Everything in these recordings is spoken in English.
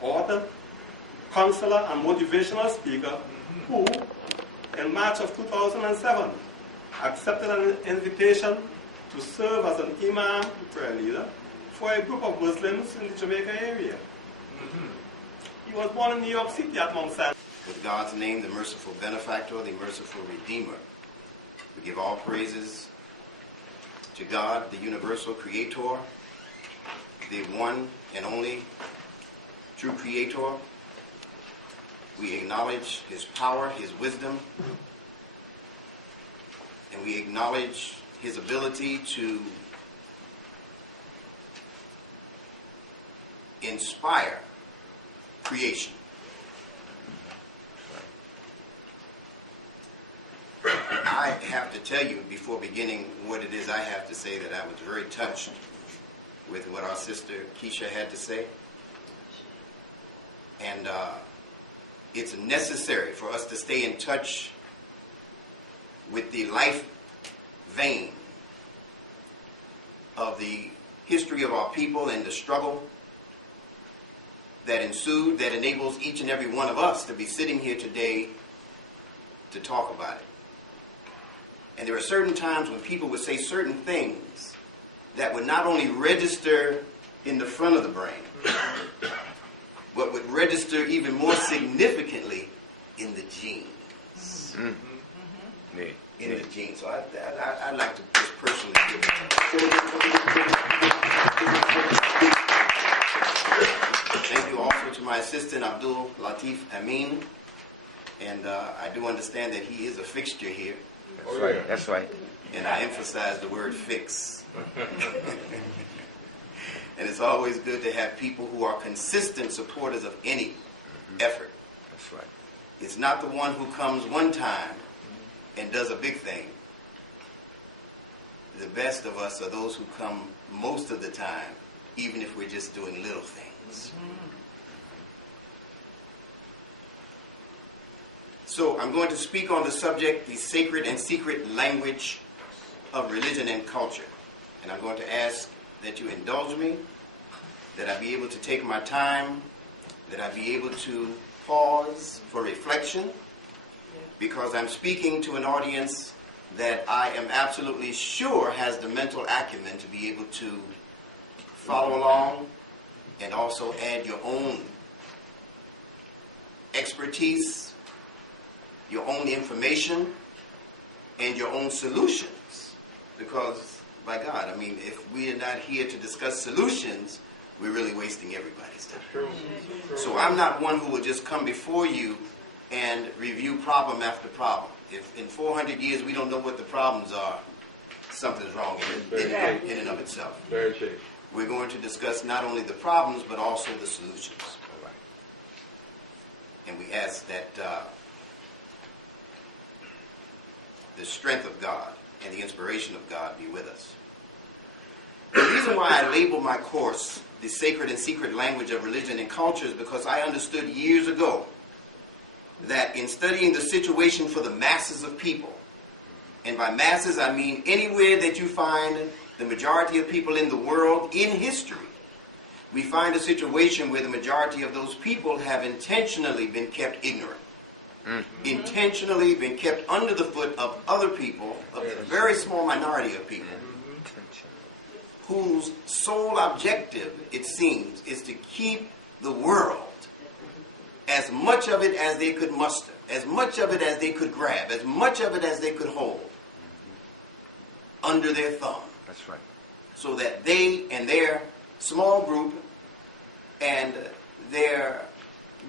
author, counselor, and motivational speaker who, in March of 2007, accepted an invitation to serve as an imam, prayer leader, for a group of Muslims in the Jamaica area. He was born in New York City at Mount Sinai. With God's name, the merciful benefactor, the merciful redeemer, we give all praises to God, the universal creator, the one and only true creator. We acknowledge his power, his wisdom, and we acknowledge his ability to inspire creation. I have to tell you before beginning what it is I have to say that I was very touched with what our sister Keisha had to say. And it's necessary for us to stay in touch with the life vein of the history of our people and the struggle that ensued, that enables each and every one of us to be sitting here today to talk about it. And there are certain times when people would say certain things that would not only register in the front of the brain, but would register even more significantly in the genes. In the genes. So I'd like to just personally give it. Thank you also to my assistant, Abdul Latif Amin. And I do understand that he is a fixture here. That's right. That's right. And I emphasize the word fix. And it's always good to have people who are consistent supporters of any effort. That's right. It's not the one who comes one time and does a big thing. The best of us are those who come most of the time, even if we're just doing little things. So I'm going to speak on the subject, the sacred and secret language of religion and culture. And I'm going to ask that you indulge me, that I be able to take my time, that I be able to pause for reflection, because I'm speaking to an audience that I am absolutely sure has the mental acumen to be able to follow along and also add your own expertise, your own information, and your own solutions. Because, by God, I mean, if we are not here to discuss solutions, we're really wasting everybody's time. True. So I'm not one who will just come before you and review problem after problem. If in 400 years we don't know what the problems are, something's wrong in and of itself. Very true. We're going to discuss not only the problems, but also the solutions. All right. And we ask that the strength of God and the inspiration of God be with us. The reason why I label my course The Sacred and Secret Language of Religion and Culture is because I understood years ago that in studying the situation for the masses of people, and by masses I mean anywhere that you find the majority of people in the world in history, we find a situation where the majority of those people have intentionally been kept ignorant. Intentionally been kept under the foot of other people, of a very small minority of people, whose sole objective, it seems, is to keep the world, as much of it as they could muster, as much of it as they could grab, as much of it as they could hold, under their thumb. That's right. So that they and their small group and their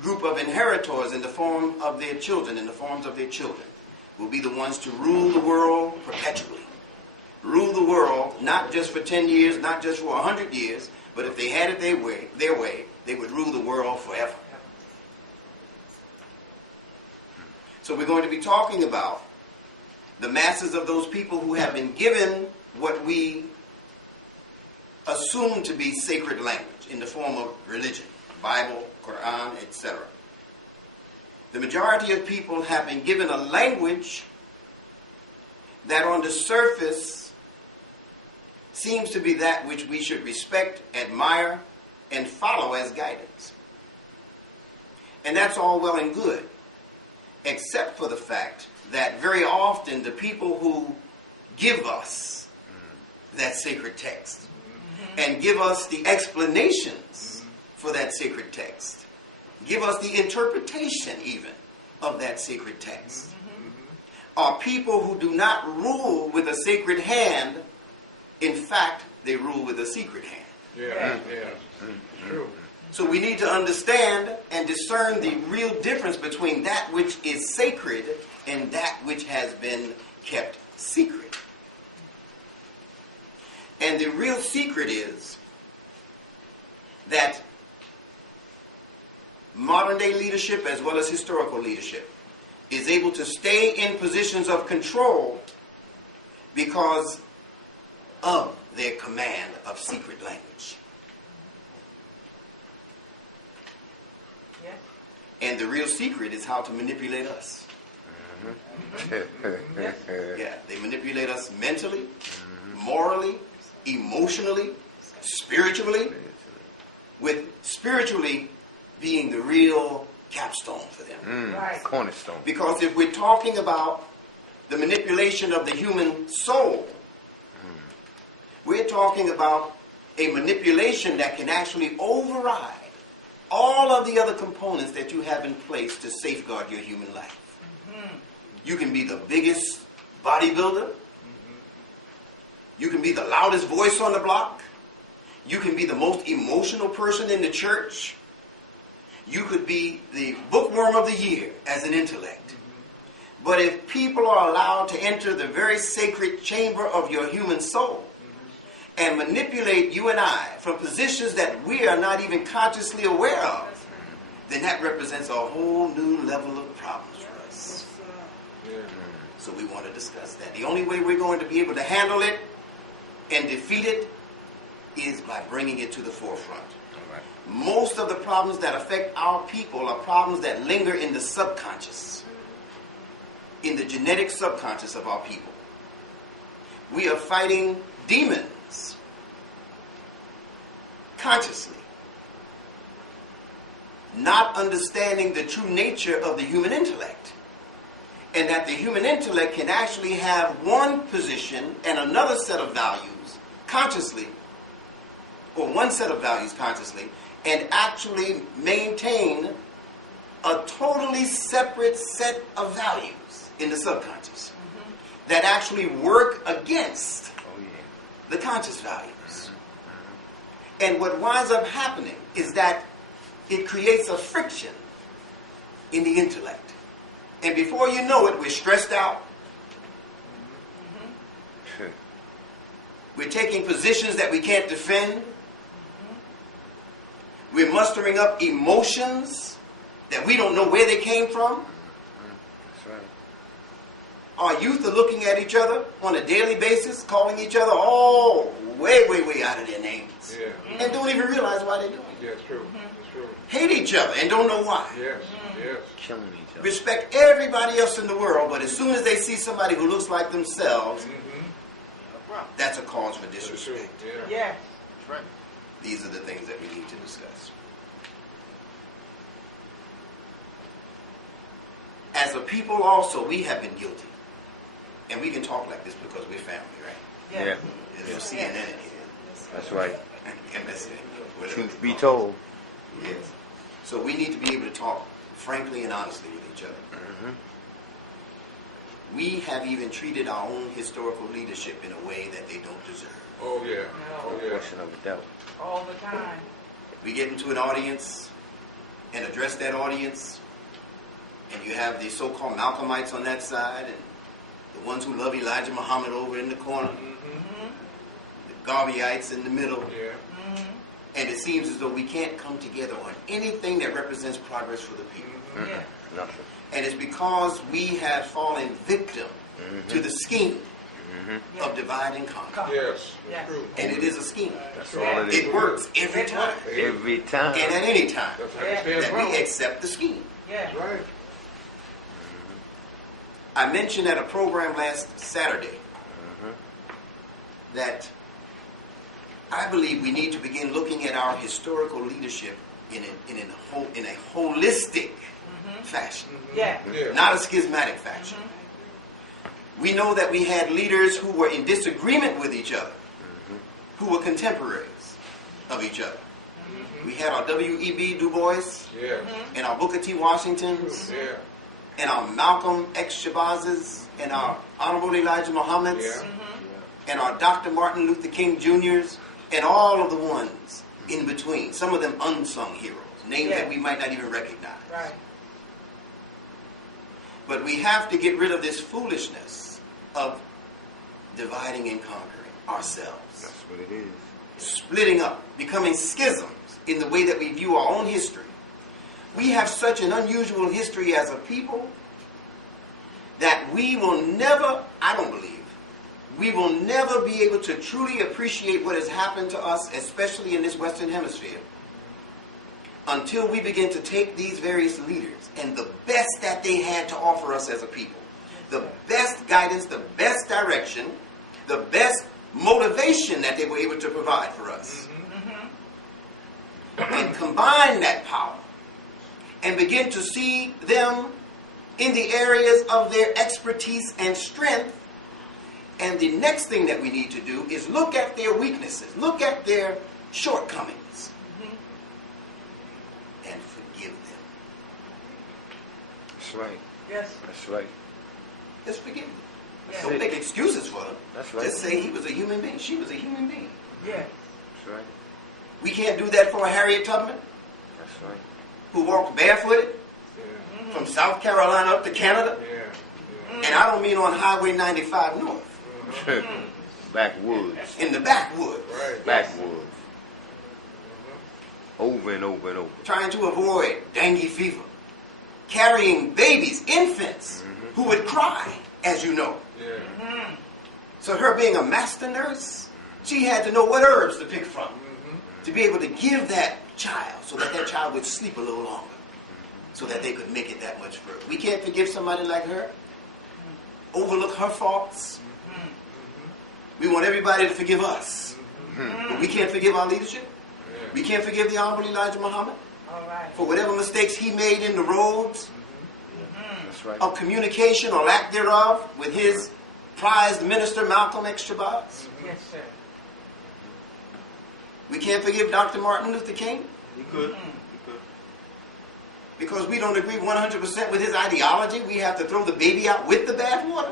group of inheritors in the form of their children, in the forms of their children, will be the ones to rule the world perpetually. Rule the world, not just for 10 years, not just for 100 years, but if they had it their way, they would rule the world forever. So we're going to be talking about the masses of those people who have been given what we assume to be sacred language in the form of religion, Bible, Quran, etc. The majority of people have been given a language that on the surface seems to be that which we should respect, admire, and follow as guidance. And that's all well and good, except for the fact that very often the people who give us that sacred text and give us the explanations for that sacred text, give us the interpretation even of that sacred text, are people who do not rule with a sacred hand. In fact, they rule with a secret hand. Yeah. True. So we need to understand and discern the real difference between that which is sacred and that which has been kept secret. And the real secret is that modern day leadership as well as historical leadership is able to stay in positions of control because of their command of secret language. Yes. And the real secret is how to manipulate us. Yeah, they manipulate us mentally, morally, emotionally, spiritually, with spiritually being the real capstone for them. Right. Cornerstone. Because if we're talking about the manipulation of the human soul, we're talking about a manipulation that can actually override all of the other components that you have in place to safeguard your human life. You can be the biggest bodybuilder. You can be the loudest voice on the block. You can be the most emotional person in the church. You could be the bookworm of the year as an intellect. But if people are allowed to enter the very sacred chamber of your human soul and manipulate you and I from positions that we are not even consciously aware of, then that represents a whole new level of problems for us. So we want to discuss that. The only way we're going to be able to handle it and defeat it is by bringing it to the forefront. Most of the problems that affect our people are problems that linger in the subconscious, in the genetic subconscious of our people. We are fighting demons consciously, not understanding the true nature of the human intellect, and that the human intellect can actually have one position and another set of values consciously, or one set of values consciously, and actually maintain a totally separate set of values in the subconscious that actually work against the conscious values. And what winds up happening is that it creates a friction in the intellect. And before you know it, we're stressed out. We're taking positions that we can't defend. We're mustering up emotions that we don't know where they came from. That's right. Our youth are looking at each other on a daily basis, calling each other all way out of their names. Yeah. And don't even realize why they're doing it. Yeah, it's true. It's true. Hate each other and don't know why. Yes. Yes. Killing each other. Respect everybody else in the world, but as soon as they see somebody who looks like themselves, that's a cause for That's true. disrespect. Yeah. Yes. That's right. These are the things that we need to discuss. As a people also, we have been guilty. And we can talk like this because we're family, right? Yeah. There's no CNN in here. That's right. MSN. Truth be told. Yes. So we need to be able to talk frankly and honestly with each other. We have even treated our own historical leadership in a way that they don't deserve. Oh, yeah. Oh, yeah. Question of a doubt. All the time. We get into an audience and address that audience, and you have the so-called Malcolmites on that side, and the ones who love Elijah Muhammad over in the corner, the Garveyites in the middle, and it seems as though we can't come together on anything that represents progress for the people. Yeah. Nothing. And it's because we have fallen victim to the scheme of divide and conquer. Yes. Yes. True. And it is a scheme. That's all it is. It works every time. Every time. And at any time That's how it stands that well. we accept the scheme. Yeah. That's right. I mentioned at a program last Saturday that I believe we need to begin looking at our historical leadership in a holistic fashion, Yeah. Yeah. not a schismatic fashion. We know that we had leaders who were in disagreement with each other, who were contemporaries of each other. We had our W.E.B. Du Bois Yeah. and our Booker T. Washingtons Yeah. and our Malcolm X. Shabazz and our Honorable Elijah Mohammeds Yeah. and our Dr. Martin Luther King Jr.'s and all of the ones in between. Some of them unsung heroes, names that we might not even recognize. Right. But we have to get rid of this foolishness of dividing and conquering ourselves. That's what it is. Splitting up, becoming schisms in the way that we view our own history. We have such an unusual history as a people that we will never, I don't believe, we will never be able to truly appreciate what has happened to us, especially in this Western Hemisphere, until we begin to take these various leaders and the best that they had to offer us as a people, the best guidance, the best direction, the best motivation that they were able to provide for us, and combine that power and begin to see them in the areas of their expertise and strength. And the next thing that we need to do is look at their weaknesses, look at their shortcomings, and forgive them. That's right. Yes. That's right. Just forgive them. Yes. Don't make excuses for them. That's right. Just say he was a human being, she was a human being. Yes. That's right. We can't do that for a Harriet Tubman That's right. who walked barefooted Yeah. from South Carolina up to Canada. Yeah. And I don't mean on Highway 95 North, Backwoods. in the backwoods, Right. Backwoods. Over and over and over. trying to avoid dengue fever, carrying babies, infants, who would cry, as you know. Yeah. So her being a master nurse, she had to know what herbs to pick from to be able to give that child so that that child would sleep a little longer, so that they could make it that much further. We can't forgive somebody like her, overlook her faults. We want everybody to forgive us, but we can't forgive our leadership. We can't forgive the Honorable Elijah Muhammad All right. for whatever mistakes he made in the roads That's right. of communication or lack thereof with his prized minister Malcolm X. Shabazz. Yes, sir. We can't forgive Dr. Martin Luther King You could. You could. because we don't agree 100% with his ideology. We have to throw the baby out with the bathwater.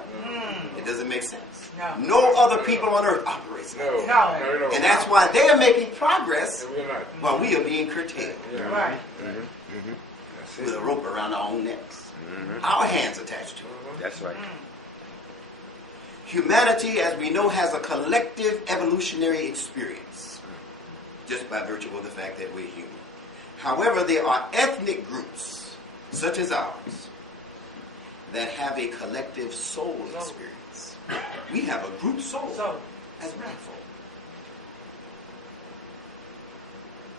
It doesn't make sense. No. No other people on earth operates like No. that. No. And that's why they are making progress And we're not. while we are being curtailed Yeah. Right. That's with a it. rope around our own necks. Our hands attached to it. That's right. Humanity, as we know, has a collective evolutionary experience just by virtue of the fact that we're human. However, there are ethnic groups, such as ours, that have a collective soul experience. We have a group soul So, as black folk,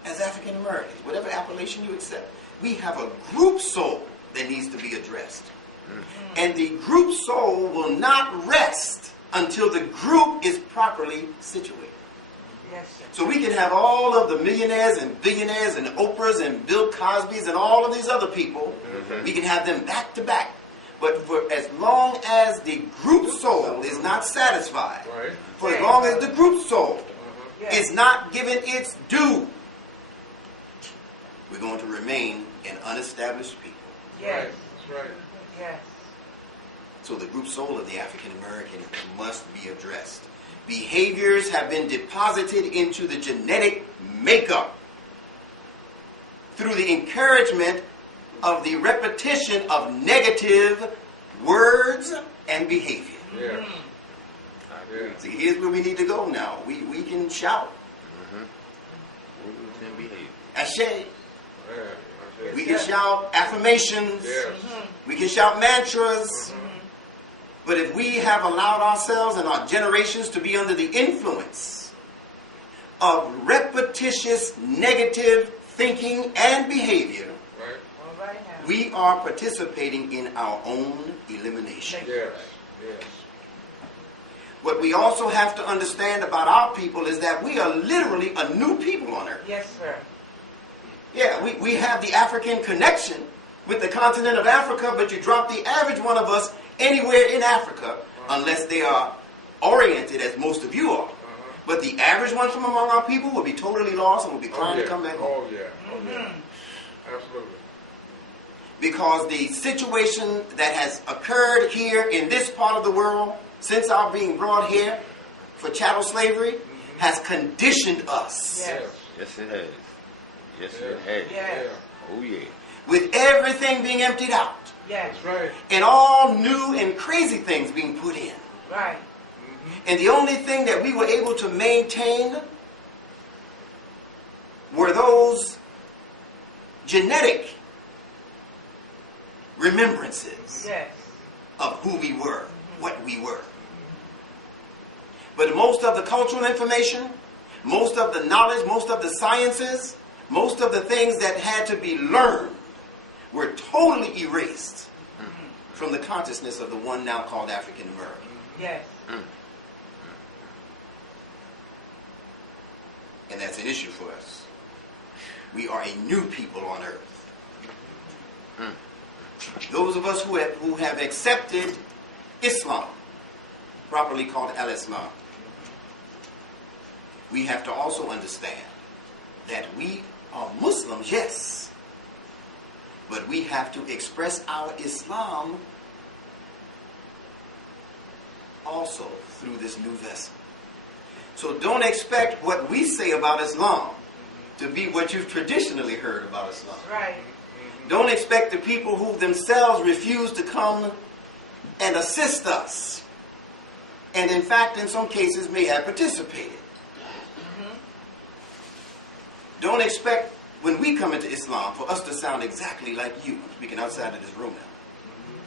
as African Americans, whatever appellation you accept. We have a group soul that needs to be addressed. And the group soul will not rest until the group is properly situated. yes, sir. So we can have all of the millionaires and billionaires and Oprahs and Bill Cosbys and all of these other people. We can have them back to back. But for as long as the group soul is not satisfied, Right. for as long as the group soul Yes. is not given its due, we're going to remain an unestablished people. Yes. Right. That's right. Yes. So the group soul of the African American must be addressed. Behaviors have been deposited into the genetic makeup through the encouragement of the repetition of negative words and behavior. Yeah. Yeah. See, here's where we need to go now. We can shout, Words and behavior. ashe. Yeah. That's We it. can shout affirmations. Yes. We can shout mantras. But if we have allowed ourselves and our generations to be under the influence of repetitious negative thinking and behavior, Right. All right now. we are participating in our own elimination. Yes. Yes. What we also have to understand about our people is that we are literally a new people on earth. Yes, sir. Yeah, we have the African connection with the continent of Africa, but you drop the average one of us anywhere in Africa, unless they are oriented as most of you are. But the average one from among our people will be totally lost and will be trying to come back home. Oh, yeah. Oh, yeah. Absolutely. Because the situation that has occurred here in this part of the world since our being brought here for chattel slavery has conditioned us. Yes. Yes, it has. Yes, Yeah. it has. Yes. Oh, yeah. With everything being emptied out Yes. That's right. and all new and crazy things being put in. Right. And the only thing that we were able to maintain were those genetic remembrances Yes. of who we were, what we were. But most of the cultural information, most of the knowledge, most of the sciences, most of the things that had to be learned were totally erased from the consciousness of the one now called African American. Yes. And that's an issue for us. We are a new people on earth. Those of us who have accepted Islam, properly called al-Islam, we have to also understand that we are Muslims, yes, but we have to express our Islam also through this new vessel. So don't expect what we say about Islam to be what you've traditionally heard about Islam. Right. Don't expect the people who themselves refuse to come and assist us, and in fact in some cases may have participated. Don't expect when we come into Islam for us to sound exactly like you. I'm speaking outside of this room now.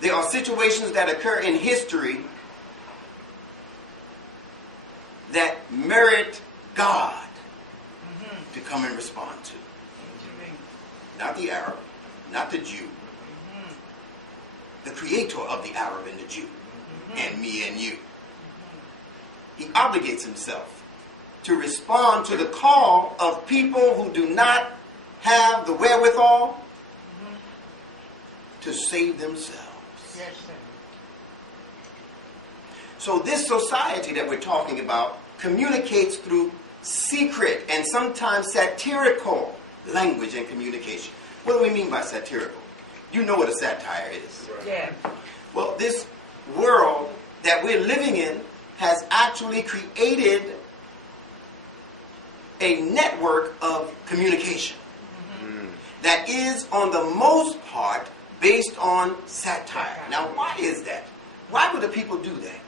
There are situations that occur in history that merit God to come and respond to. Not the Arab, not the Jew. The creator of the Arab and the Jew, and me and you. He obligates himself to respond to the call of people who do not have the wherewithal to save themselves. Yes, sir. So this society that we're talking about communicates through secret and sometimes satirical language and communication. What do we mean by satirical? You know what a satire is. Yes. Well, this world that we're living in has actually created a network of communication that is, on the most part, based on satire. Now, why is that? Why would the people do that?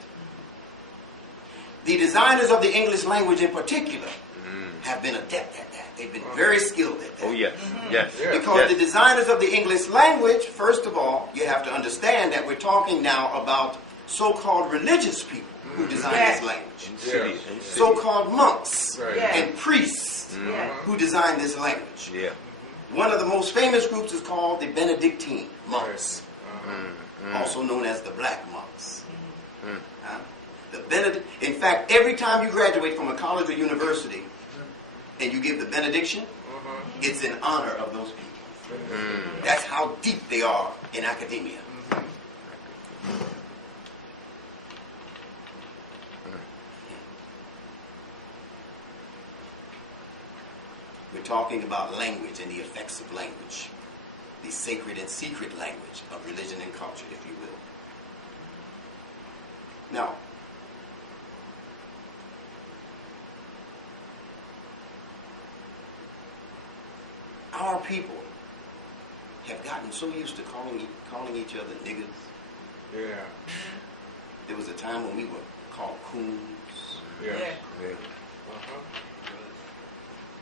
The designers of the English language in particular have been adept at that. They've been very skilled at that. Oh, yes. Yes. Because yes. the designers of the English language, first of all, you have to understand that we're talking now about so-called religious people who design this language. City. So-called monks Right. Yes. and priests Yes. who design this language. Yeah. One of the most famous groups is called the Benedictine monks, also known as the Black monks. Huh? In fact, every time you graduate from a college or university and you give the benediction, it's in honor of those people. That's how deep they are in academia. We're talking about language and the effects of language, the sacred and secret language of religion and culture, if you will. Now, our people have gotten so used to calling each other niggas. Yeah. There was a time when we were called coons. Yeah. Yes. Uh-huh.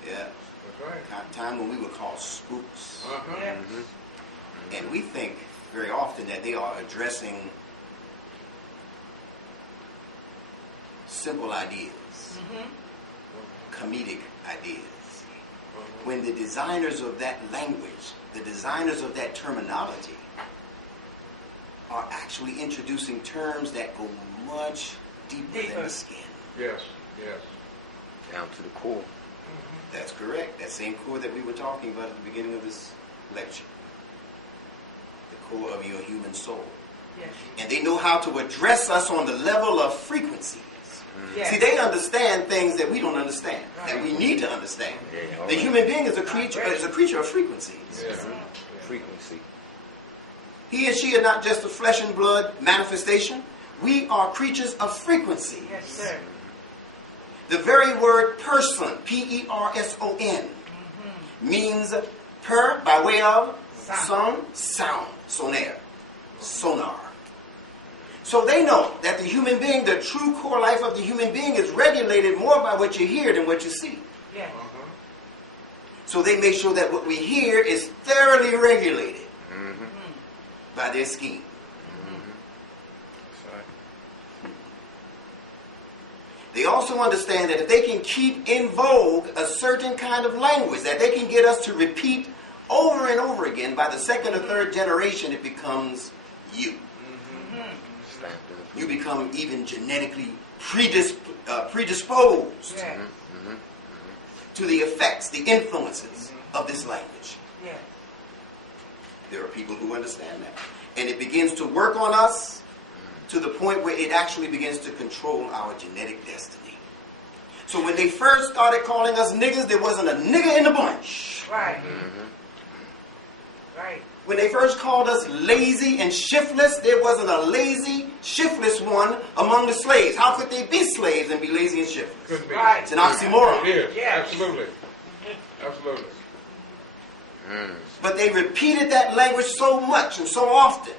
Yeah. That's right. Time when we were called spooks. Uh-huh. Yes. And we think very often that they are addressing simple ideas, comedic ideas. When the designers of that language, the designers of that terminology, are actually introducing terms that go much deeper than the skin. Yes. Yes. Down to the core. That's correct. That same core that we were talking about at the beginning of this lecture. The core of your human soul. Yes. And they know how to address us on the level of frequencies. Yes. See, they understand things that we don't understand, that Right. we need to understand. Yeah, The human being is a creature of frequencies. Yeah. Frequency. He and she are not just a flesh and blood manifestation. We are creatures of frequency. Yes, sir. The very word person, P-E-R-S-O-N, means per by way of sound, sonar. So they know that the human being, the true core life of the human being is regulated more by what you hear than what you see. Yes. So they make sure that what we hear is thoroughly regulated by their scheme. They also understand that if they can keep in vogue a certain kind of language, that they can get us to repeat over and over again, by the second or third generation, it becomes you. You become even genetically predisposed Yes. to the effects, the influences of this language. Yes. There are people who understand that. And it begins to work on us to the point where it actually begins to control our genetic destiny. So when they first started calling us niggas, there wasn't a nigger in the bunch. Right. Right. When they first called us lazy and shiftless, there wasn't a lazy, shiftless one among the slaves. How could they be slaves and be lazy and shiftless? Couldn't be. Right. It's an oxymoron. It is. Yes. Absolutely. Absolutely. But they repeated that language so much and so often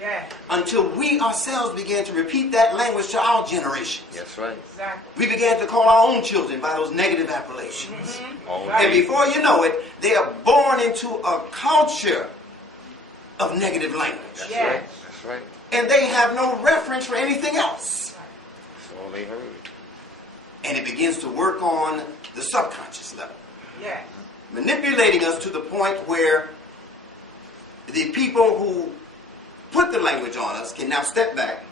Yes. until we ourselves began to repeat that language to our generations. That's right. Exactly. We began to call our own children by those negative appellations. All Right. And before you know it, they are born into a culture of negative language. That's Yes. right. That's right. And they have no reference for anything else. That's all they heard. And it begins to work on the subconscious level, Yes. manipulating us to the point where the people who put the language on us can now step back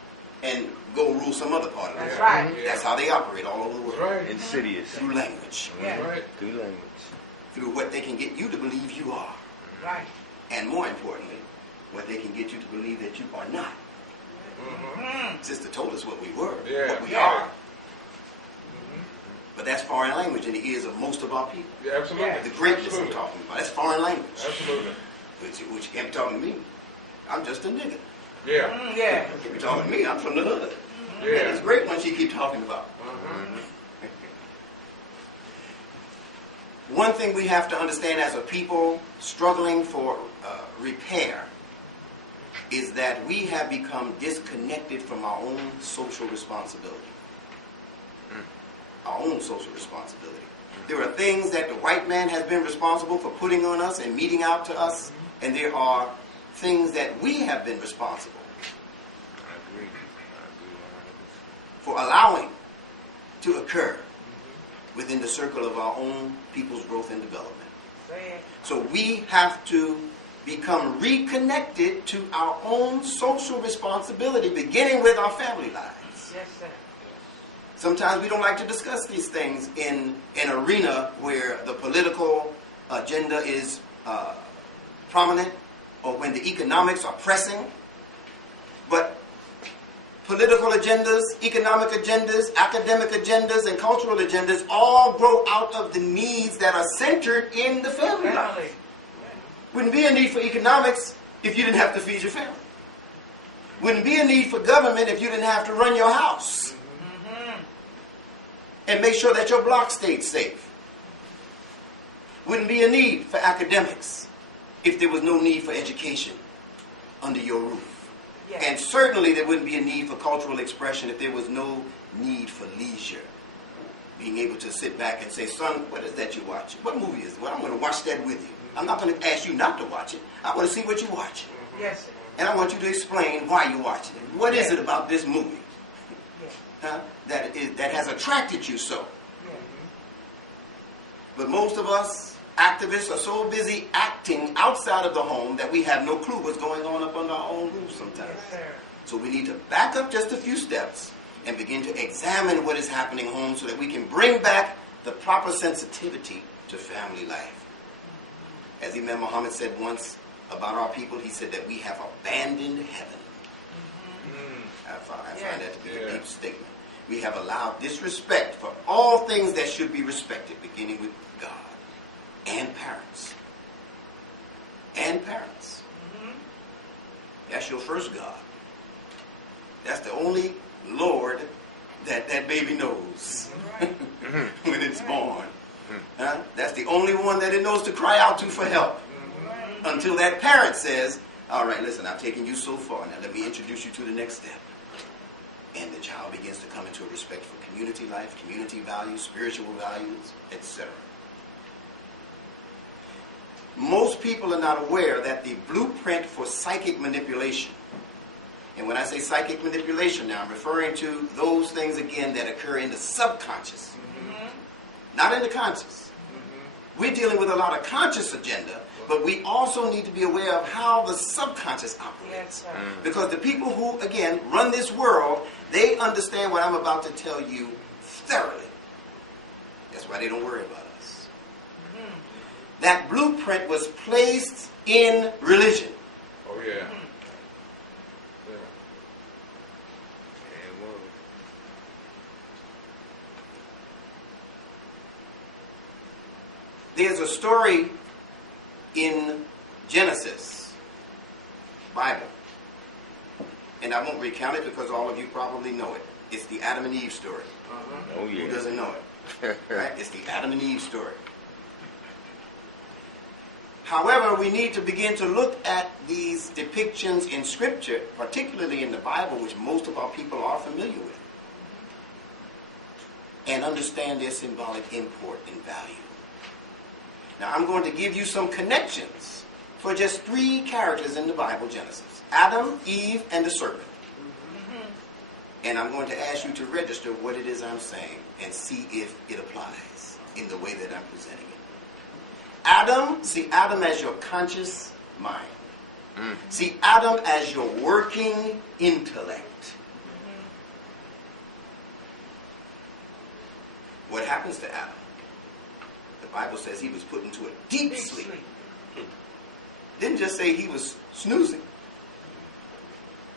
and go rule some other part of That's it. right. That's how they operate all over the That's world. right. Insidious. Through language. Yes. Right. Through language. Through what they can get you to believe you are. Right. And more importantly, what they can get you to believe that you are not. Sister told us what we were, Yeah. what we Yeah. are. But that's foreign language in the ears of most of our people. Yeah, absolutely. Yeah. The greatness Absolutely. I'm talking about. That's foreign language. Absolutely. Which you can't be talking to me. I'm just a nigga. Yeah. Yeah. You can't be talking to me. I'm from the hood. Yeah. And it's great when she keep talking about. One thing we have to understand as a people struggling for repair is that we have become disconnected from our own social responsibility. Our own social responsibility. There are things that the white man has been responsible for putting on us and meting out to us, and there are things that we have been responsible I agree. for allowing to occur within the circle of our own people's growth and development. Say it. So we have to become reconnected to our own social responsibility, beginning with our family lives. Yes, sir. Sometimes we don't like to discuss these things in an arena where the political agenda is prominent or when the economics are pressing. But political agendas, economic agendas, academic agendas, and cultural agendas all grow out of the needs that are centered in the family life. Family. Wouldn't be a need for economics if you didn't have to feed your family. Wouldn't be a need for government if you didn't have to run your house and make sure that your block stayed safe. Wouldn't be a need for academics if there was no need for education under your roof. Yes. And certainly there wouldn't be a need for cultural expression if there was no need for leisure. Being able to sit back and say, son, what is that you're watching? What movie is it? Well, I'm going to watch that with you. I'm not going to ask you not to watch it. I want to see what you're watching. Yes, sir. And I want you to explain why you're watching it. What is it about this movie Yes. that has attracted you so? Yes. But most of us activists are so busy acting outside of the home that we have no clue what's going on up under our own roof sometimes. Yes, sir. So we need to back up just a few steps and begin to examine what is happening home so that we can bring back the proper sensitivity to family life. As Imam Mohammed said once about our people, he said that we have abandoned heaven. I find that to be a deep statement. We have allowed disrespect for all things that should be respected, beginning with God and parents. And parents. That's your first God. That's the only Lord that baby knows when it's born. Huh? That's the only one that it knows to cry out to for help. Until that parent says, all right, listen, I've taken you so far. Now let me introduce you to the next step. And the child begins to come into a respect for community life, community values, spiritual values, etc. Most people are not aware that the blueprint for psychic manipulation, and when I say psychic manipulation now, I'm referring to those things again that occur in the subconscious, not in the conscious. We're dealing with a lot of conscious agenda, but we also need to be aware of how the subconscious operates. Because the people who, again, run this world, they understand what I'm about to tell you thoroughly. That's why they don't worry about us. That blueprint was placed in religion. Oh, yeah. There's a story in Genesis Bible, and I won't recount it because all of you probably know it. It's the Adam and Eve story. Oh, yeah. Who doesn't know it? Right? It's the Adam and Eve story. However, we need to begin to look at these depictions in Scripture, particularly in the Bible, which most of our people are familiar with, and understand their symbolic import and value. Now, I'm going to give you some connections for just 3 characters in the Bible, Genesis. Adam, Eve, and the serpent. And I'm going to ask you to register what it is I'm saying and see if it applies in the way that I'm presenting it. Adam, see Adam as your conscious mind. See Adam as your working intellect. What happens to Adam? The Bible says he was put into a deep sleep. Didn't just say he was snoozing.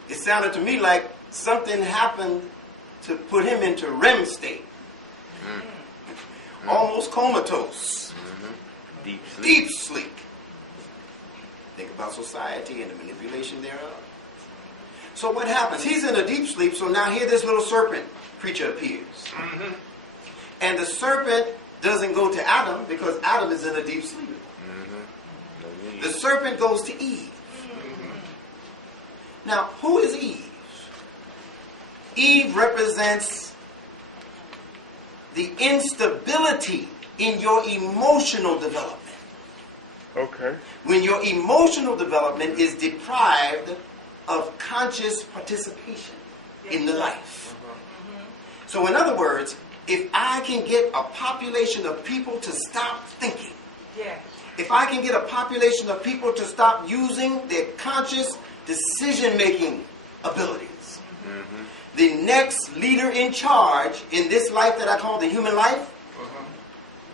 It sounded to me like something happened to put him into REM state. Almost comatose. Deep sleep. Deep sleep. Think about society and the manipulation thereof. So what happens? He's in a deep sleep, so now here this little serpent creature appears. And the serpent doesn't go to Adam because Adam is in a deep sleep. The serpent goes to Eve. Now, who is Eve? Eve represents the instability in your emotional development. Okay. When your emotional development is deprived of conscious participation in the life. So in other words, if I can get a population of people to stop thinking, if I can get a population of people to stop using their conscious decision-making abilities, the next leader in charge in this life that I call the human life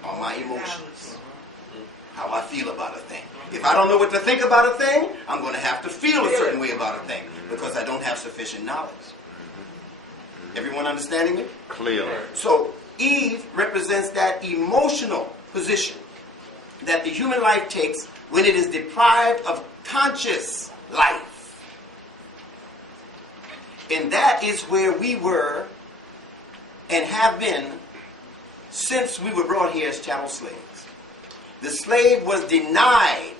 are my emotions. How I feel about a thing. If I don't know what to think about a thing, I'm going to have to feel a certain way about a thing because I don't have sufficient knowledge. Everyone understanding me? Clearly. So Eve represents that emotional position that the human life takes when it is deprived of conscious life. And that is where we were and have been since we were brought here as chattel slaves. The slave was denied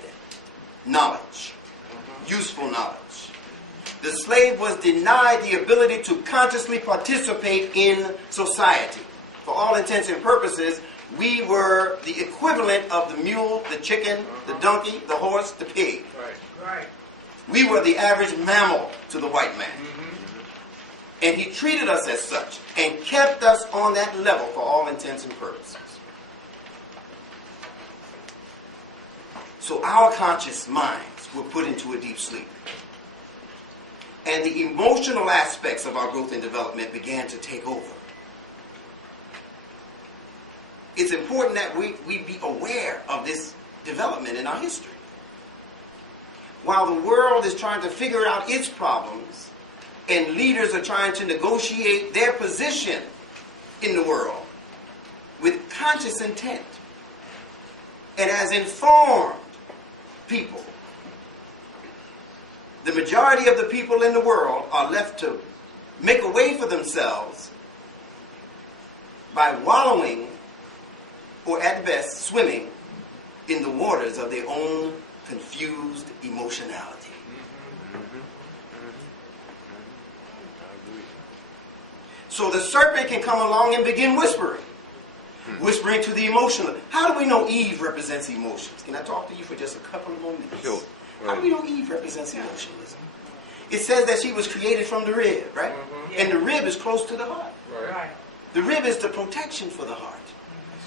knowledge, useful knowledge. The slave was denied the ability to consciously participate in society. For all intents and purposes, we were the equivalent of the mule, the chicken, the donkey, the horse, the pig. We were the average mammal to the white man. And he treated us as such and kept us on that level for all intents and purposes. So our conscious minds were put into a deep sleep. And the emotional aspects of our growth and development began to take over. it's important that we be aware of this development in our history. While the world is trying to figure out its problems and leaders are trying to negotiate their position in the world with conscious intent and as informed people, the majority of the people in the world are left to make a way for themselves by wallowing, or at best swimming, in the waters of their own confused emotionality. So the serpent can come along and begin whispering to the emotional. How do we know Eve represents emotions? Can I talk to you for just a couple of moments? Sure. How do we know Eve represents emotionalism? It says that she was created from the rib, right? And the rib is close to the heart. Right. The rib is the protection for the heart.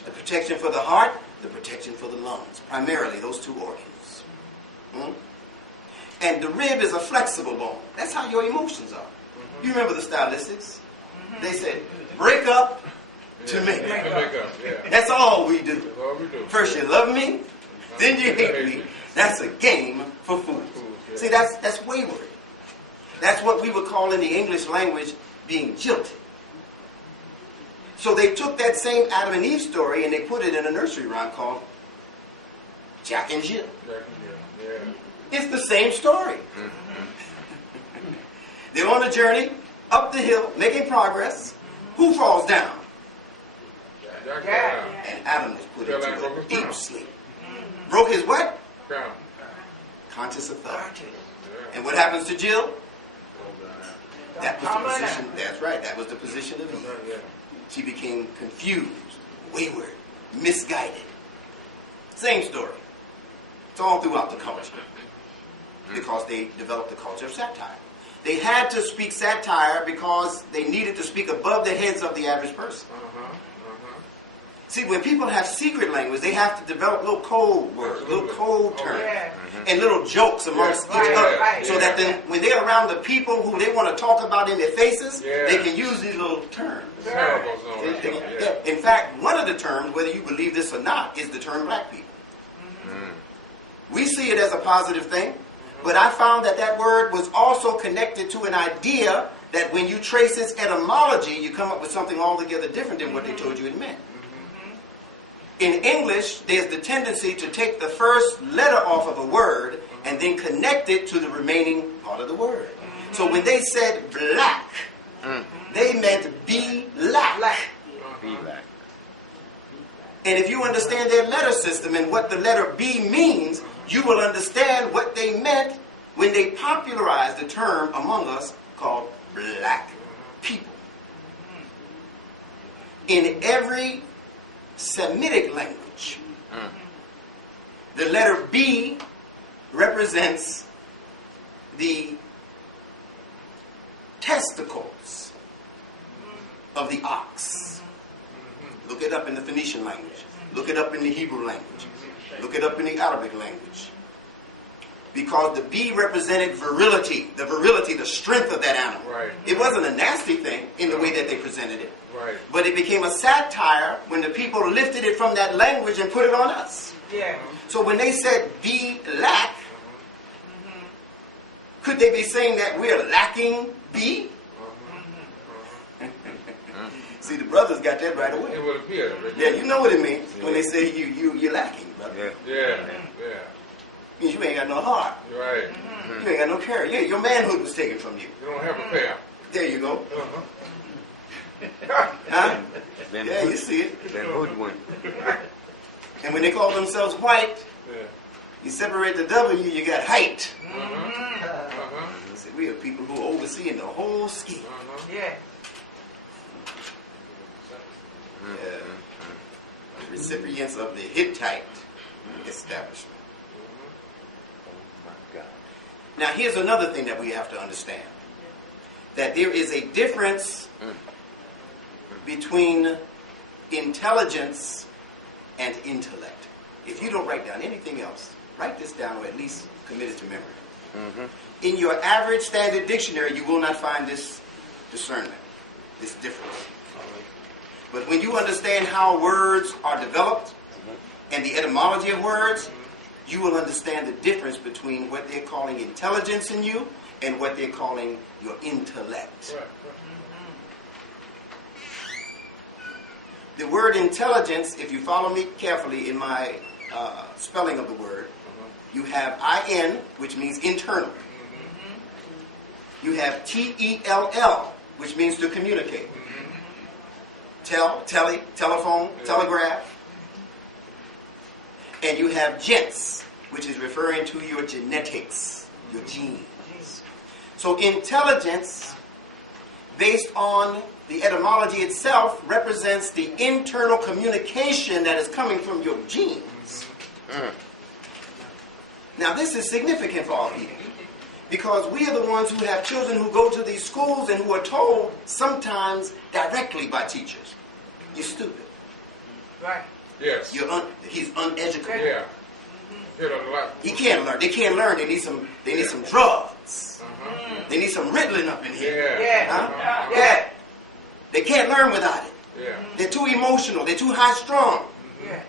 The protection for the heart, the protection for the lungs. Primarily those two organs. And the rib is a flexible bone. That's how your emotions are. You remember the stylistics? They said, break up to make up. Yeah. That's all we do. That's all we do. First you love me, then you hate me. That's a game for fools. See, that's wayward. That's what we would call in the English language being jilted. So they took that same Adam and Eve story and they put it in a nursery rhyme called Jack and Jill. Yeah. It's the same story. They're on a journey up the hill, making progress. Who falls down? Yeah. And Adam was put Fell into and broke a his deep crown. sleep. Broke his what? Crown. Conscious authority. Yeah. And what happens to Jill? That was the Come on position. now. That's right. That was the position of Eve. Yeah. She became confused, wayward, misguided. Same story. It's all throughout the culture. Because they developed the culture of satire. They had to speak satire because they needed to speak above the heads of the average person. See, when people have secret language, they have to develop little code words, little code terms, Yeah. and little jokes amongst each other. Right. So that then when they're around the people who they want to talk about in their faces, Yeah. they can use these little terms. Parables on it. Yeah. In fact, one of the terms, whether you believe this or not, is the term black people. We see it as a positive thing, but I found that that word was also connected to an idea that when you trace its etymology, you come up with something altogether different than what they told you it meant. In English, there's the tendency to take the first letter off of a word and then connect it to the remaining part of the word. So when they said black, they meant be black. Be black. And if you understand their letter system and what the letter B means, you will understand what they meant when they popularized the term among us called black people. In every Semitic language, the letter B represents the testicles of the ox. Look it up in the Phoenician language. Look it up in the Hebrew language. Look it up in the Arabic language. Because the B represented virility, the strength of that animal. Right. It wasn't a nasty thing in the way that they presented it. Right. But it became a satire when the people lifted it from that language and put it on us. Yeah. So when they said be lack, could they be saying that we're lacking B? See, the brothers got that right away. It would appear. Yeah, you know what it means when they say you're lacking, brother. Yeah. Yeah. Means you ain't got no heart. Right. You ain't got no character. Yeah, your manhood was taken from you. You don't have a pair. There you go. Uh-huh. Huh? Been Yeah, you see it. Been hoodwinked. And when they call themselves white, Yeah. you separate the W, you got height. Uh-huh. We are people who are overseeing the whole scheme. Yeah. Recipients of the Hittite establishment. Oh my God. Now, here's another thing that we have to understand. That there is a difference between intelligence and intellect. If you don't write down anything else, write this down or at least commit it to memory. In your average standard dictionary, you will not find this discernment, this difference. But when you understand how words are developed and the etymology of words, you will understand the difference between what they're calling intelligence in you and what they're calling your intellect. Right. The word intelligence, if you follow me carefully in my spelling of the word, you have I-N, which means internal. You have T-E-L-L, which means to communicate. Telephone, telegraph. And you have gens, which is referring to your genetics, your genes. So intelligence, based on the etymology itself, represents the internal communication that is coming from your genes. Now this is significant for our people, because we are the ones who have children who go to these schools and who are told sometimes directly by teachers, "You're stupid. Right. Yes. He's uneducated. Yeah. Hit a lot. He can't learn. They can't learn. They need some drugs. They need some Ritalin up in here. Yeah. Yeah. Huh? Yeah. They can't learn without it. Yeah. They're too emotional. They're too high strung. Yeah.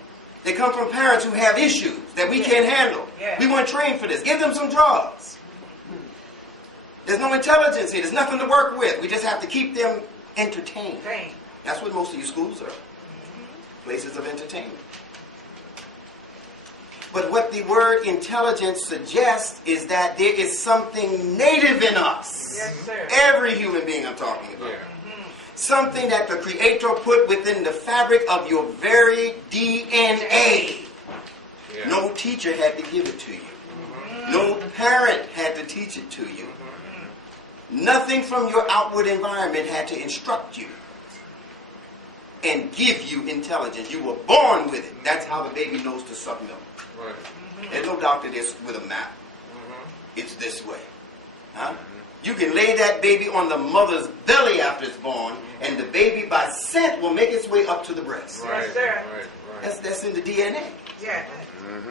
They come from parents who have issues that we can't handle. Yeah. We weren't trained for this. Give them some drugs. There's no intelligence here. There's nothing to work with. We just have to keep them entertained. Same. That's what most of your schools are. Places of entertainment. But what the word intelligence suggests is that there is something native in us. Yes, sir. Every human being I'm talking about. Yeah. Something that the Creator put within the fabric of your very DNA. Yeah. No teacher had to give it to you. No parent had to teach it to you. Nothing from your outward environment had to instruct you and give you intelligence. You were born with it. That's how the baby knows to suck milk. Right. There's no doctor that's with a map. It's this way. Huh? You can lay that baby on the mother's belly after it's born, and the baby by scent will make its way up to the breast. Right. Yes, sir. Right. That's in the DNA. Yeah.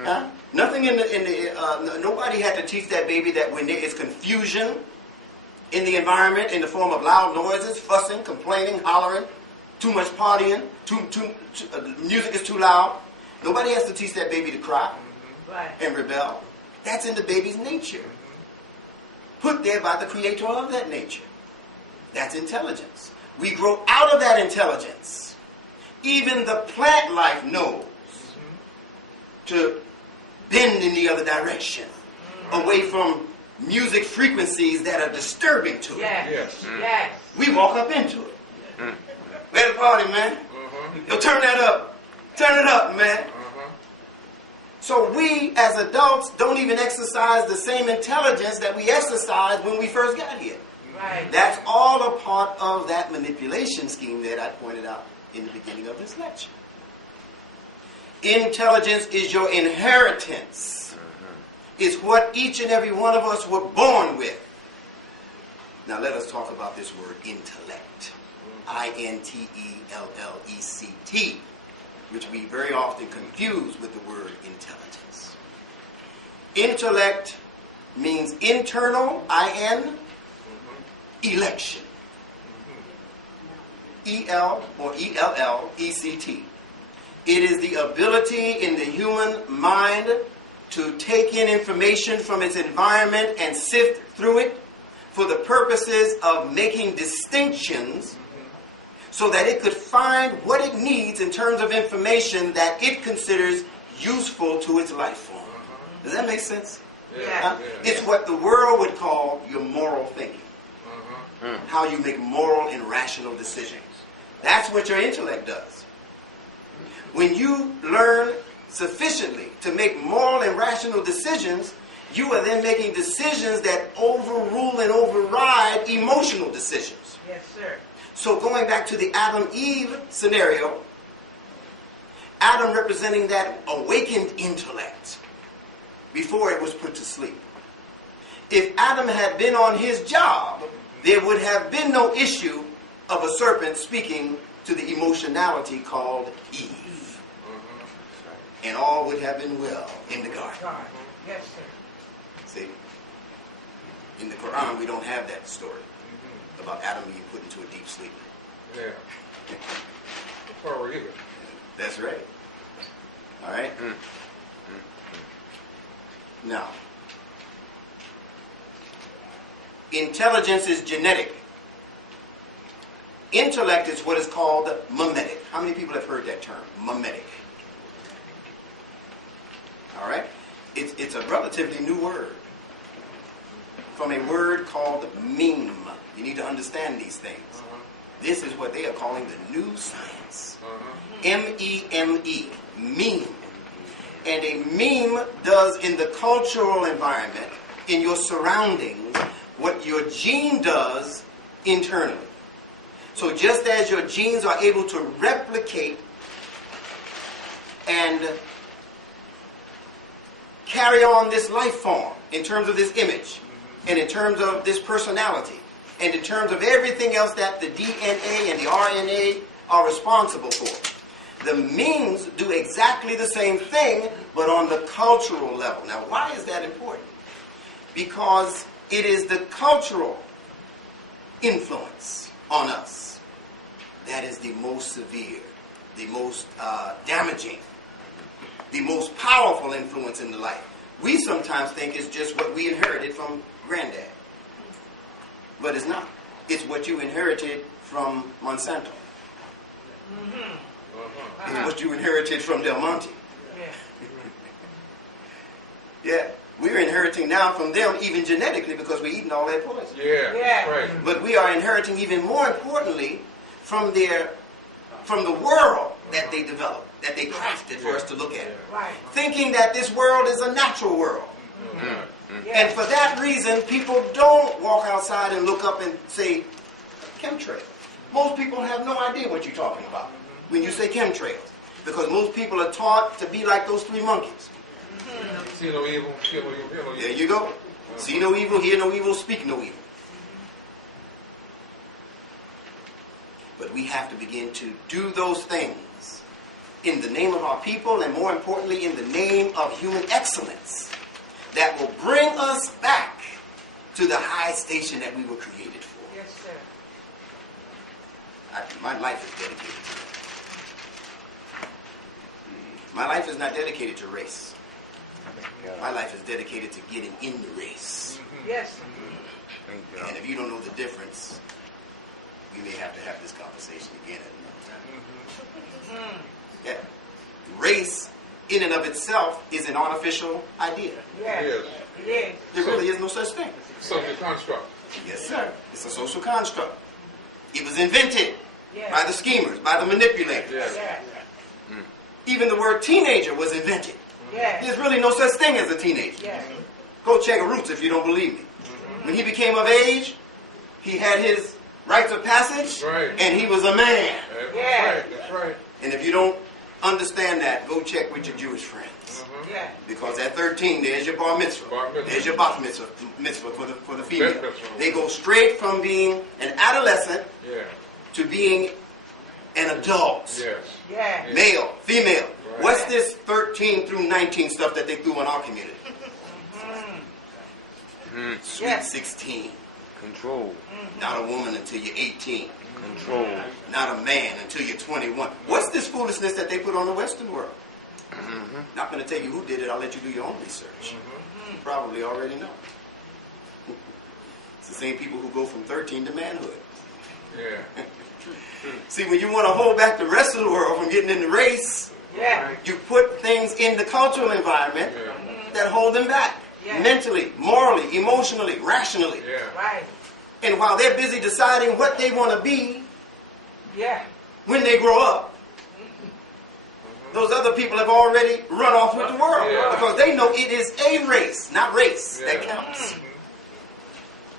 Huh? Nothing nobody had to teach that baby that when there is confusion in the environment in the form of loud noises, fussing, complaining, hollering, too much partying, music is too loud. Nobody has to teach that baby to cry Right. and rebel. That's in the baby's nature. Put there by the Creator of that nature. That's intelligence. We grow out of that intelligence. Even the plant life knows to bend in the other direction, away from music frequencies that are disturbing to it. Yes. Yes. Yes. We walk up into it. Where's the party, man? Yo, turn that up. Turn it up, man. So we, as adults, don't even exercise the same intelligence that we exercised when we first got here. Right. That's all a part of that manipulation scheme that I pointed out in the beginning of this lecture. Intelligence is your inheritance. It's what each and every one of us were born with. Now let us talk about this word intellect. I-N-T-E-L-L-E-C-T, which we very often confuse with the word intelligence. Intellect means internal, I-N, election. E-L or E-L-L-E-C-T. It is the ability in the human mind to take in information from its environment and sift through it for the purposes of making distinctions so that it could find what it needs in terms of information that it considers useful to its life form. Does that make sense? Yeah. It's what the world would call your moral thinking. How you make moral and rational decisions. That's what your intellect does. When you learn sufficiently to make moral and rational decisions, you are then making decisions that overrule and override emotional decisions. Yes, sir. So going back to the Adam-Eve scenario, Adam representing that awakened intellect before it was put to sleep. If Adam had been on his job, there would have been no issue of a serpent speaking to the emotionality called Eve. And all would have been well in the garden. God. Yes, sir. See? In the Quran, we don't have that story about Adam being put into a deep sleep. Yeah. Before either. That's right. All right? Now, intelligence is genetic. Intellect is what is called mimetic. How many people have heard that term? Mimetic. All right? It's a relatively new word. From a word called meme. You need to understand these things. This is what they are calling the new science. M-E-M-E. Meme. And a meme does in the cultural environment, in your surroundings, what your gene does internally. So just as your genes are able to replicate and carry on this life form in terms of this image, and in terms of this personality, and in terms of everything else that the DNA and the RNA are responsible for. The memes do exactly the same thing, but on the cultural level. Now, why is that important? Because it is the cultural influence on us that is the most severe, the most damaging, the most powerful influence in the life. We sometimes think it's just what we inherited from granddad. But it's not. It's what you inherited from Monsanto. It's what you inherited from Del Monte. Yeah. We're inheriting now from them, even genetically, because we're eating all that poison. Yeah, that's right. But we are inheriting even more importantly from the world that they developed, that they crafted for us to look at. Right. Thinking that this world is a natural world. And for that reason, people don't walk outside and look up and say, chemtrail. Most people have no idea what you're talking about when you say chemtrails. Because most people are taught to be like those three monkeys. See no evil, hear no evil, hear no evil. There you go. See no evil, hear no evil, speak no evil. But we have to begin to do those things in the name of our people, and more importantly, in the name of human excellence, that will bring us back to the high station that we were created for. Yes, sir. My life is dedicated to that. My life is not dedicated to race. My life is dedicated to getting in the race. Yes. And if you don't know the difference, we may have to have this conversation again at another time. Yeah. Race, in and of itself, is an artificial idea. Yes. Yes. It is. There really is no such thing. Social construct. Yes, sir. It's a social construct. It was invented Yes. by the schemers, by the manipulators. Yes. Yes. Even the word teenager was invented. Yes. There's really no such thing as a teenager. Yes. Go check Roots if you don't believe me. When he became of age, he had his rites of passage, Right. and he was a man. That's Yeah. right, that's right. And if you don't understand that, go check with your Jewish friends. Yes. Because at 13, there's your bar mitzvah. Bar mitzvah. There's your bat mitzvah for the female. Bat mitzvah. They go straight from being an adolescent Yeah. to being an adult. Yes. Yes. Male, female. Right. What's this 13 through 19 stuff that they threw in our community? Sweet Yes. 16. Control. Not a woman until you're 18. Control. Not a man until you're 21. What's this foolishness that they put on the Western world? Not going to tell you who did it. I'll let you do your own research. You probably already know. It's the same people who go from 13 to manhood. Yeah. See, when you want to hold back the rest of the world from getting in the race, Yes. you put things in the cultural environment Yeah. that hold them back. Yeah. Mentally, morally, emotionally, rationally. Yeah. Right. And while they're busy deciding what they want to be Yeah. when they grow up, those other people have already run off with the world. Yeah. Because they know it is a race, not race, that Yeah. counts.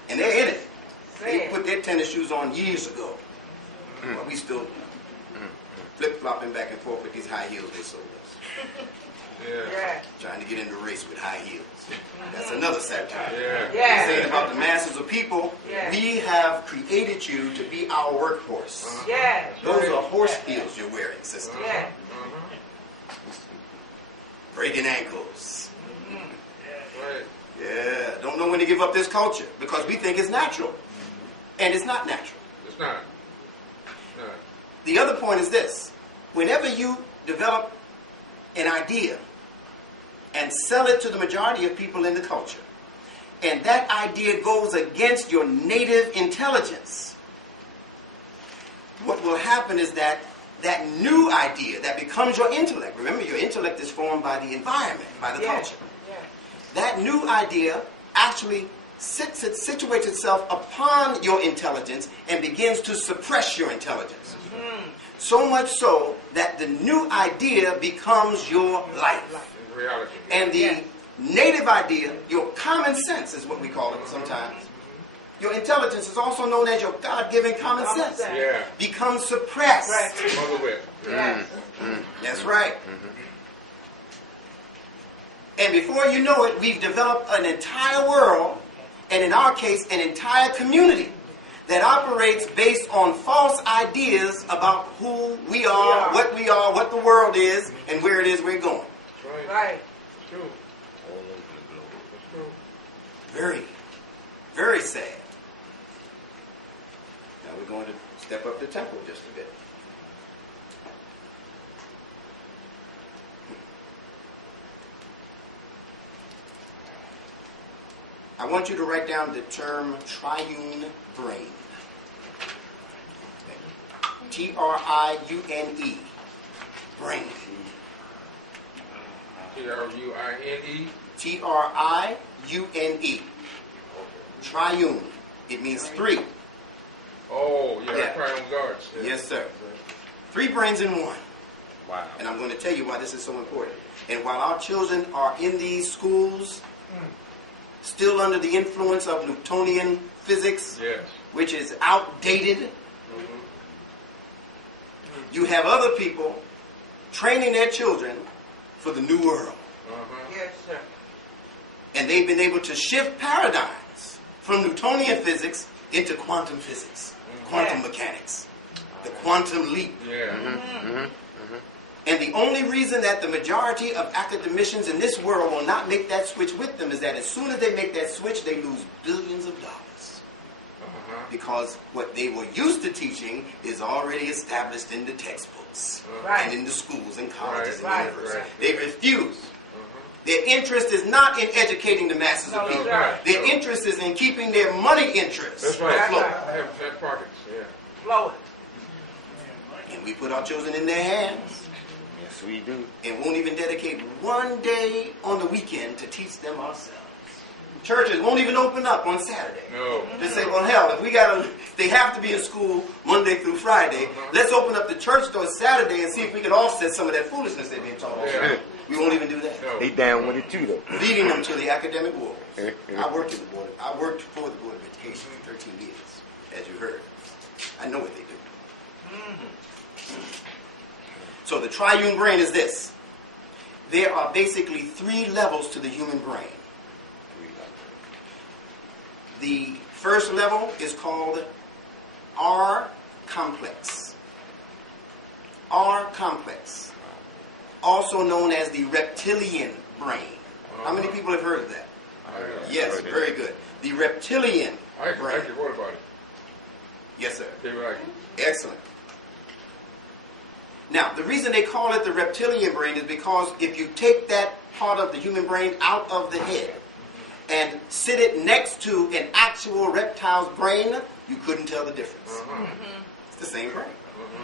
And they're in it. Say They it. put their tennis shoes on years ago. But we still flip-flopping back and forth with these high heels they sold us. Yeah. Yeah. Trying to get in the race with high heels. That's another satire. Yeah. Yeah. Saying about the masses of people, Yeah. we have created you to be our workforce. Yes. Those are horse heels you're wearing, sister. Yeah. Breaking ankles. Right. Yeah, don't know when to give up this culture because we think it's natural. And it's not natural. It's not. No. The other point is this. whenever you develop an idea and sell it to the majority of people in the culture, and that idea goes against your native intelligence, what will happen is that that new idea that becomes your intellect, remember your intellect is formed by the environment, by the culture. Yeah. That new idea actually situates itself upon your intelligence and begins to suppress your intelligence. So much so that the new idea becomes your life. In reality. And the native idea, your common sense is what we call it sometimes. Your intelligence is also known as your God-given common sense. Yeah. Becomes suppressed. Mother whip. Yes. That's right. And before you know it, we've developed an entire world, and in our case, an entire community that operates based on false ideas about who we are, what the world is, and where it is we're going. Right. Right. It's true. All over the globe. It's true. Very, very sad. Now we're going to step up the tempo just a bit. I want you to write down the term triune brain. Triune. Brain. T-R-U-I-N-E. Triune. Triune. It means three. Oh, yeah. Yeah. Triune guards. Yeah. Yes, sir. Three brains in one. Wow. And I'm going to tell you why this is so important. And while our children are in these schools, still under the influence of Newtonian physics, Yes. which is outdated, you have other people training their children for the new world. Yes, sir. And they've been able to shift paradigms from Newtonian physics into quantum physics, quantum mechanics, the quantum leap. Yeah. And the only reason that the majority of academicians in this world will not make that switch with them is that as soon as they make that switch, they lose billions of dollars. Because what they were used to teaching is already established in the textbooks and in the schools and colleges and universities. They refuse. Their interest is not in educating the masses of people. Their interest is in keeping their money interests That's right. afloat. Have pockets. Yeah. Flowing. And we put our children in their hands Yes, we do. and won't even dedicate one day on the weekend to teach them ourselves. Churches won't even open up on Saturday. No. They say, well, hell, if they have to be in school Monday through Friday, let's open up the church doors Saturday and see if we can offset some of that foolishness they're being taught. Yeah. We won't even do that. No. They down with it too, though. Leading them to the academic wars. I worked for the Board of Education for 13 years, as you heard. I know what they do. So the triune brain is this. There are basically three levels to the human brain. The first level is called R complex. R complex. Also known as the reptilian brain. How many people have heard of that? Yes, very good. The reptilian I brain. actually wrote about it. Yes, sir. They were like, Excellent. Now, the reason they call it the reptilian brain is because if you take that part of the human brain out of the head and sit it next to an actual reptile's brain, you couldn't tell the difference. It's the same brain.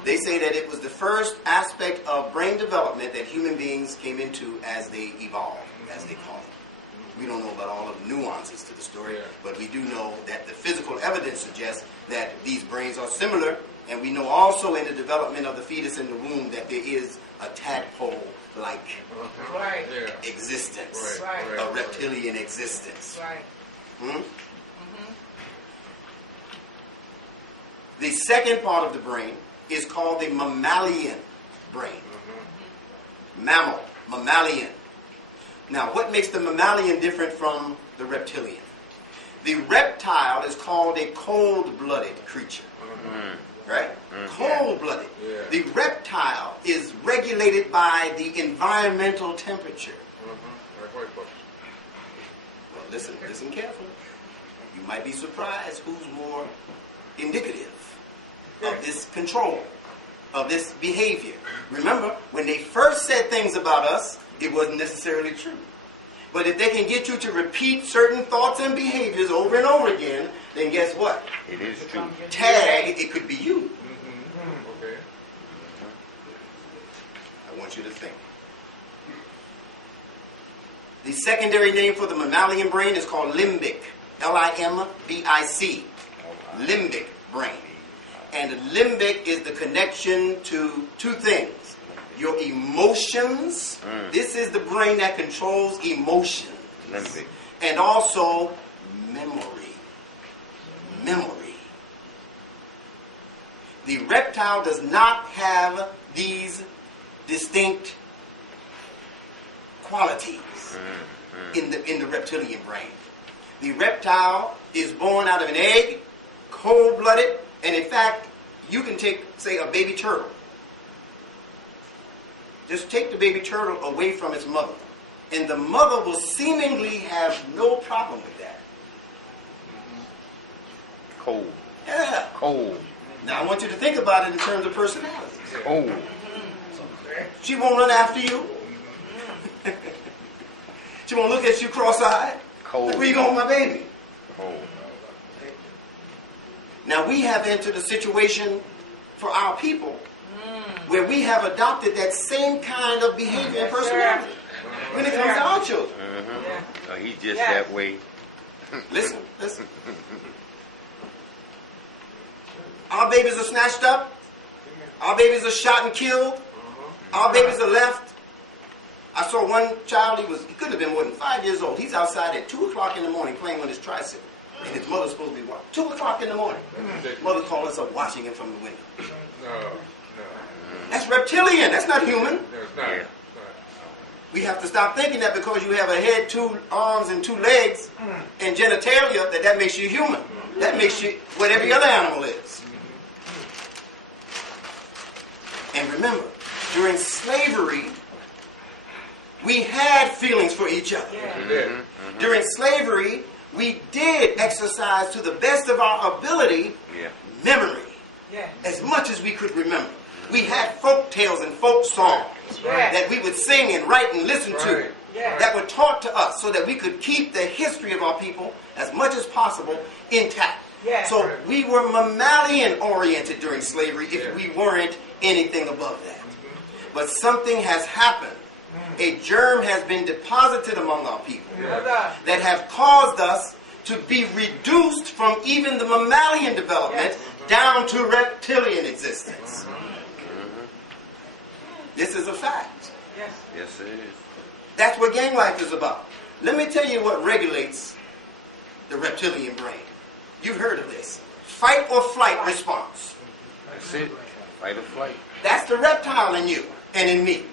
They say that it was the first aspect of brain development that human beings came into as they evolved, as they call it. We don't know about all of the nuances to the story, but we do know that the physical evidence suggests that these brains are similar, and we know also in the development of the fetus in the womb that there is a tadpole-like existence, a reptilian existence. The second part of the brain is called the mammalian brain. Mammal, mammalian. Now, what makes the mammalian different from the reptilian? The reptile is called a cold-blooded creature. Right? Cold-blooded. Yeah. The reptile is regulated by the environmental temperature. like white folks. Well, listen carefully. You might be surprised who's more indicative of this control. of this behavior. Remember, when they first said things about us, it wasn't necessarily true. But if they can get you to repeat certain thoughts and behaviors over and over again, then guess what? It is true. Tag, it could be you. Okay. I want you to think. The secondary name for the mammalian brain is called limbic. L-I-M-B-I-C. Limbic brain. And limbic is the connection to two things. Your emotions. This is the brain that controls emotions. Limbic. And also memory. Memory. The reptile does not have these distinct qualities in the reptilian brain. The reptile is born out of an egg, cold-blooded, and in fact, you can take, say, a baby turtle. Just take the baby turtle away from its mother, and the mother will seemingly have no problem with that. Cold. Yeah. Cold. Now I want you to think about it in terms of personality. Cold. She won't run after you. She won't look at you cross-eyed. Cold. Like, where you going, my baby? Cold. Now we have entered a situation for our people where we have adopted that same kind of behavior and personality when it comes to our children. He's just that way. Listen. Our babies are snatched up. Our babies are shot and killed. Our babies are left. I saw one child, he couldn't have been more than 5 years old. He's outside at 2 o'clock in the morning playing on his tricycle. And his mother's supposed to be watching. 2 o'clock in the morning. Mother called us up watching him from the window. No. That's reptilian. That's not human. No, it's not. Yeah. It's not. We have to stop thinking that because you have a head, 2 arms, and 2 legs, and genitalia, that makes you human. That makes you what every other animal is. And remember, during slavery, we had feelings for each other. We did. During slavery, we did exercise to the best of our ability memory, as much as we could remember. We had folk tales and folk songs that we would sing and write and listen to that were taught to us so that we could keep the history of our people as much as possible intact. So we were mammalian oriented during slavery if we weren't anything above that. But something has happened. A germ has been deposited among our people that have caused us to be reduced from even the mammalian development down to reptilian existence. This is a fact. Yes, it is. That's what gang life is about. Let me tell you what regulates the reptilian brain. You've heard of this. Fight or flight response. That's it. Fight or flight. That's the reptile in you and in me.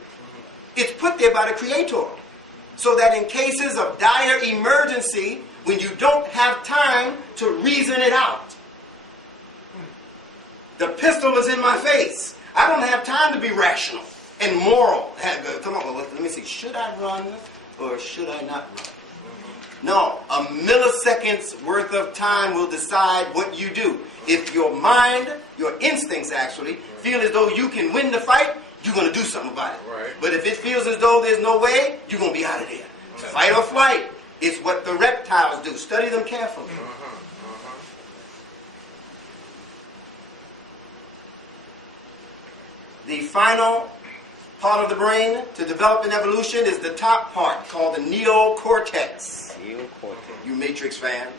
It's put there by the Creator so that in cases of dire emergency, when you don't have time to reason it out. The pistol is in my face. I don't have time to be rational and moral. Come on, let me see. Should I run or should I not run? No, a millisecond's worth of time will decide what you do. If your mind, your instincts actually, feel as though you can win the fight, you're going to do something about it. Right. But if it feels as though there's no way, you're going to be out of there. Fight or flight is what the reptiles do. Study them carefully. The final part of the brain to develop in evolution is the top part called the neocortex. Neocortex. You Matrix fans.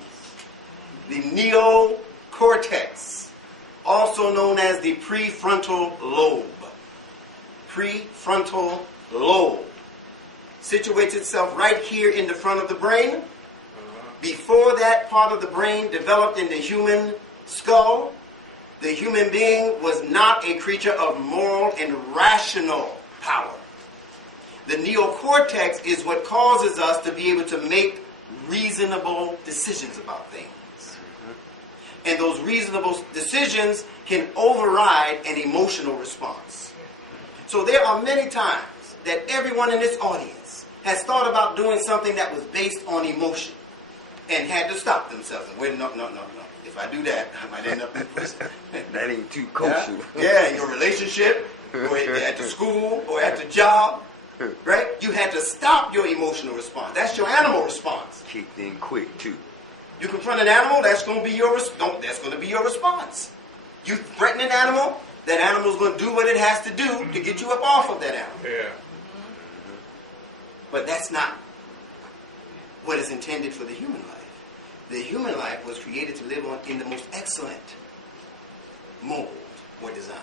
The neocortex, also known as the prefrontal lobe. Prefrontal lobe situates itself right here in the front of the brain. Before that part of the brain developed in the human skull, the human being was not a creature of moral and rational power. The neocortex is what causes us to be able to make reasonable decisions about things. And those reasonable decisions can override an emotional response. So there are many times that everyone in this audience has thought about doing something that was based on emotion. and had to stop themselves. And wait, no. If I do that, I might end up in prison. That ain't too kosher. Yeah, in your relationship, or at the school, or at the job, right? You had to stop your emotional response. That's your animal response. Kicked in quick too. You confront an animal, that's going to be your response. You threaten an animal, that animal's going to do what it has to do to get you up off of that animal. Yeah. But that's not what is intended for the human life. The human life was created to live in the most excellent mold or design,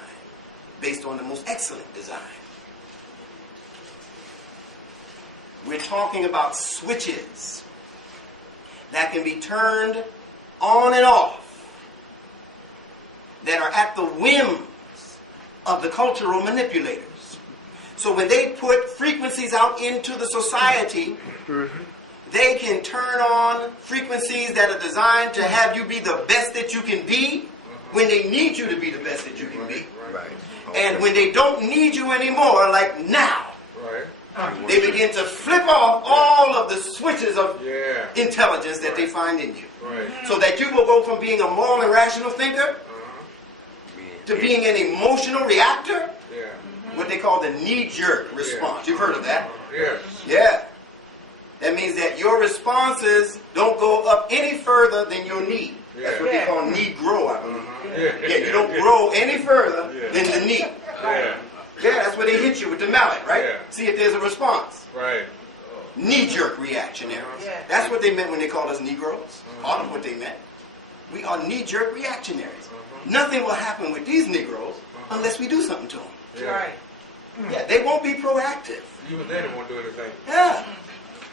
based on the most excellent design. We're talking about switches that can be turned on and off, that are at the whims of the cultural manipulators. So when they put frequencies out into the society, they can turn on frequencies that are designed to have you be the best that you can be when they need you to be the best that you can be. Right. And when they don't need you anymore, like now, Right. they begin to flip off all of the switches of Yeah. intelligence that they find in you. Right. So that you will go from being a moral and rational thinker to being an emotional reactor, Yeah. what they call the knee-jerk response. You've heard of that? Yes. Yeah. That means that your responses don't go up any further than your knee. That's what they call knee grow, I believe. Yeah. Yeah, you don't grow any further than the knee. Yeah. Yeah, that's where they hit you with the mallet, right? Yeah. See if there's a response. Right. Knee-jerk reactionaries. Yeah. That's what they meant when they called us Negroes. All of what they meant. We are knee-jerk reactionaries. Nothing will happen with these Negroes unless we do something to them. Yeah. Right. Yeah, they won't be proactive. Even they didn't want to do anything. Yeah.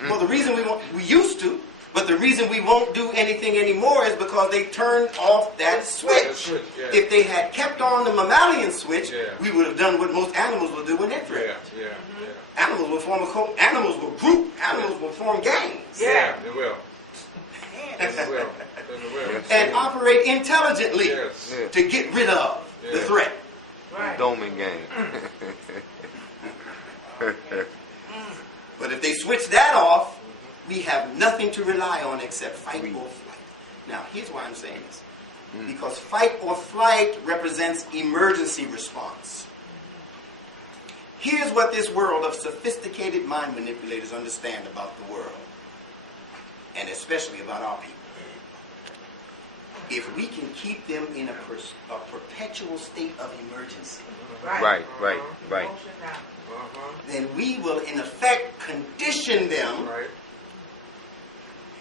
Well, the reason we used to, but the reason we won't do anything anymore is because they turned off that switch. Yeah. If they had kept on the mammalian switch, Yeah. we would have done what most animals will do when they're Yeah. threatened. Yeah. Animals will form animals will group, animals will form gangs. Yeah. They will. They will. They will. And operate intelligently Yes. to get rid of the Yeah. threat. Right. Doming game. But if they switch that off, we have nothing to rely on except fight or flight. Now, here's why I'm saying this. Because fight or flight represents emergency response. Here's what this world of sophisticated mind manipulators understand about the world, and especially about our people. If we can keep them in a perpetual state of emergency, Right. Emotion now. then we will in effect condition them Right.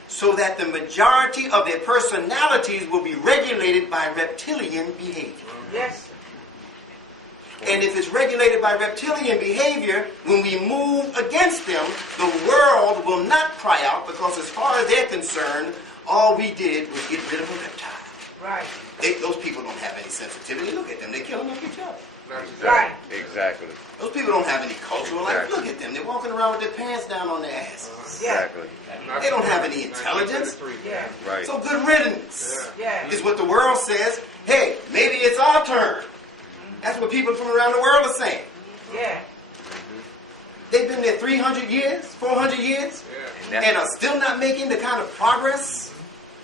so that the majority of their personalities will be regulated by reptilian behavior. Yes. And if it's regulated by reptilian behavior, when we move against them, the world will not cry out, because as far as they're concerned, all we did was get rid of a reptile. Right. Those people don't have any sensitivity. Look at them. They're killing off each other. Not Right. Exactly. Those people don't have any cultural life. Look at them. They're walking around with their pants down on their asses. Yeah. Exactly. They don't have any intelligence. Yeah. Right. So good riddance Yeah. is what the world says. Hey, maybe it's our turn. That's what people from around the world are saying. Yeah. They've been there 300 years, 400 years, Yeah. and are still not making the kind of progress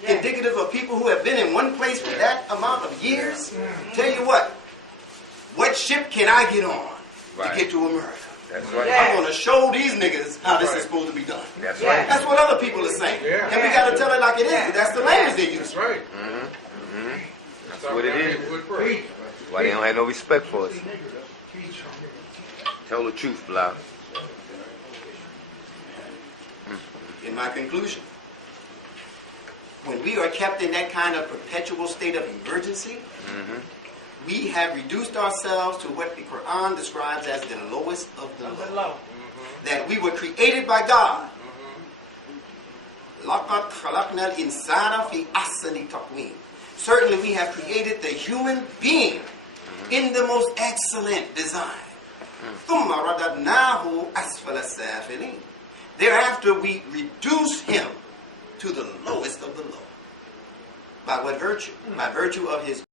Yeah. indicative of people who have been in one place for that amount of years. Tell you what ship can I get on Right. to get to America? That's right. Yeah. I'm going to show these niggas how this is supposed to be done. That's Yeah. right. That's what other people are saying. Yeah. And we got to tell it like it is. Yeah. That's the language they use. That's right. That's what it is. Is. Why they don't have no respect for us. Tell the truth, Bilal. In my conclusion, when we are kept in that kind of perpetual state of emergency, we have reduced ourselves to what the Quran describes as the lowest of the low. Below. That we were created by God. لَقَدْ خَلَقْنَا الْإِنسَانَ فِي أَحْسَنِ تَقْوِيمٍ. Certainly we have created the human being in the most excellent design. ثُمَّ رَدَدْنَاهُ أَسْفَلَ السَّافِلِينَ. Thereafter we reduce him to the lowest of the low. By what virtue? By virtue of his